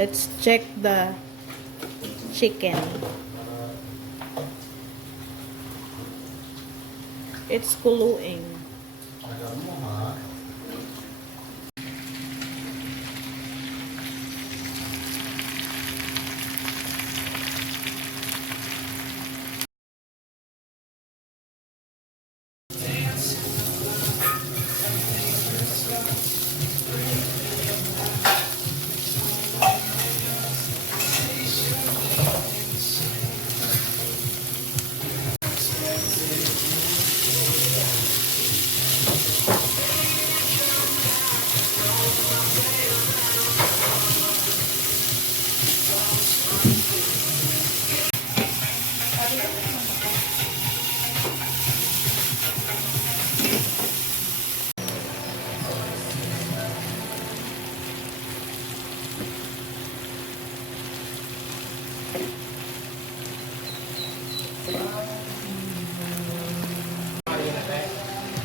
Let's check the chicken. It's kuluing. Alam mo ha?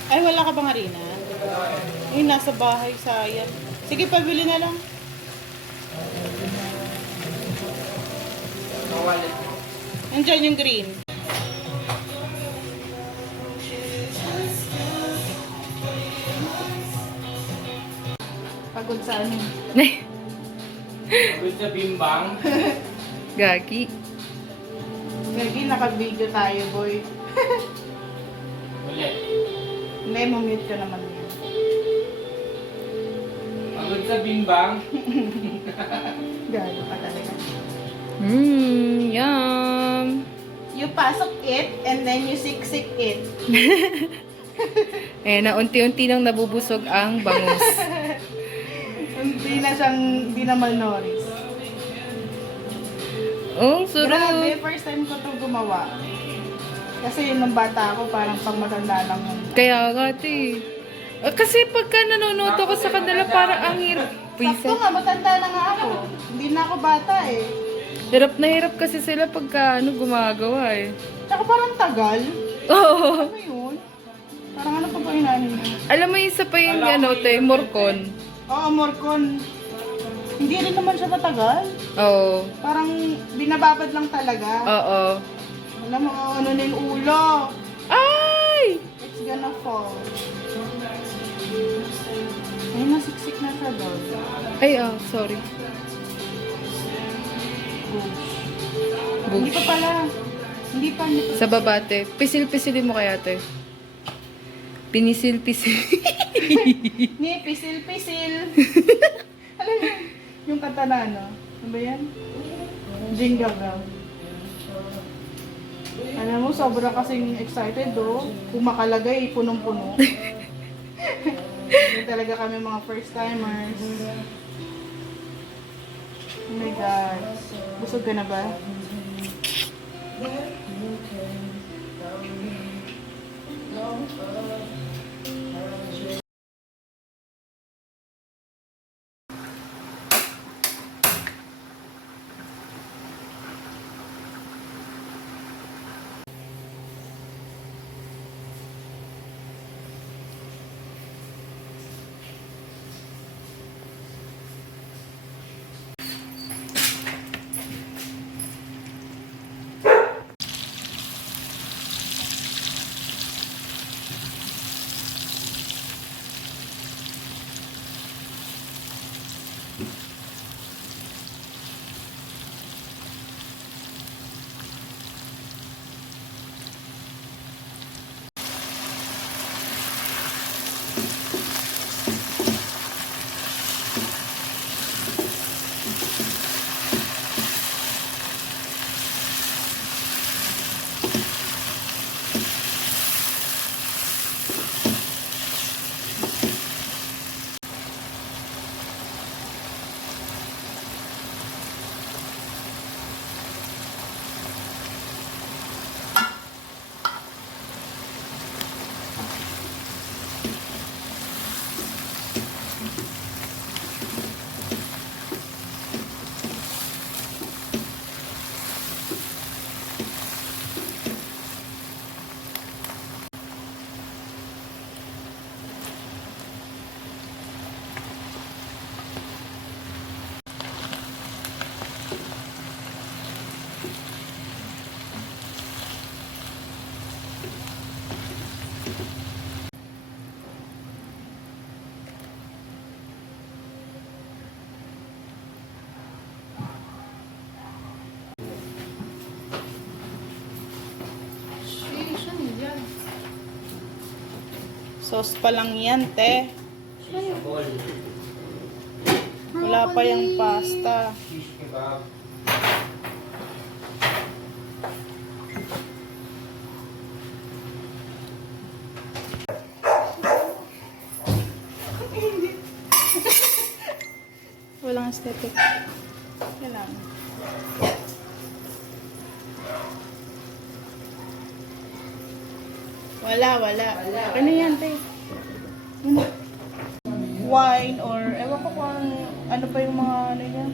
Ay, wala ka bang harina? Ay, nasa bahay, sayang. Sige, pabili na lang. Nandiyan yung green. Pagod sa ano? Pagod sa bimbang. Gagi. Gagi, naka-video tayo, boy. Ulit. Hindi, mamute ka naman yun. Pagod sa bimbang. Gago ka talaga. Yum. You pasok it, and then you siksik it. Eh, na unti-unti nang nabubusog ang bangus. Hindi na malnourished. Oh, Grabe, sarap. first time ko ito gumawa. Kasi nung bata ako, parang pang matanda lang yung... Kaya nga, te. Kasi pagka nanonood ako sa kanila, parang ang hirap. Sakto nga, matanda na nga ako. Hindi na ako bata eh. Hirap na hirap kasi sila pagka gumagawa eh. Tsaka parang tagal. Oo. Ano yun? Parang ano pa ba inanin mo? Alam mo, isa pa yung te, morcon. Oo, morcon. Hindi rin naman siya matagal. Oo. Parang binababad lang talaga. Oo. Alam mo, ano na yung ulo. Ay! It's gonna fall. Ay, nasiksik na siya doon. Ay, sorry. Hindi pa pala. Hindi pa. Sa baba, te. Pisil-pisilin mo kaya, te. Pinisil-pisil. Ni, pisil-pisil. Alam mo, yung kanta na ano? Ano ba yan? Jingle Bell. Alam mo, sobra kasing excited Kung makalagay, punong-puno. Hindi talaga kami mga first timers. Oh my God. Busog ka na ba? Sauce pa lang yan, te. Ball. Wala pa yung pasta. Shish kebab. Walang aesthetic. Kailangan. Wala. Ano yan, te? Ano? Wine or ewan ko kung ano pa yung mga ano yan.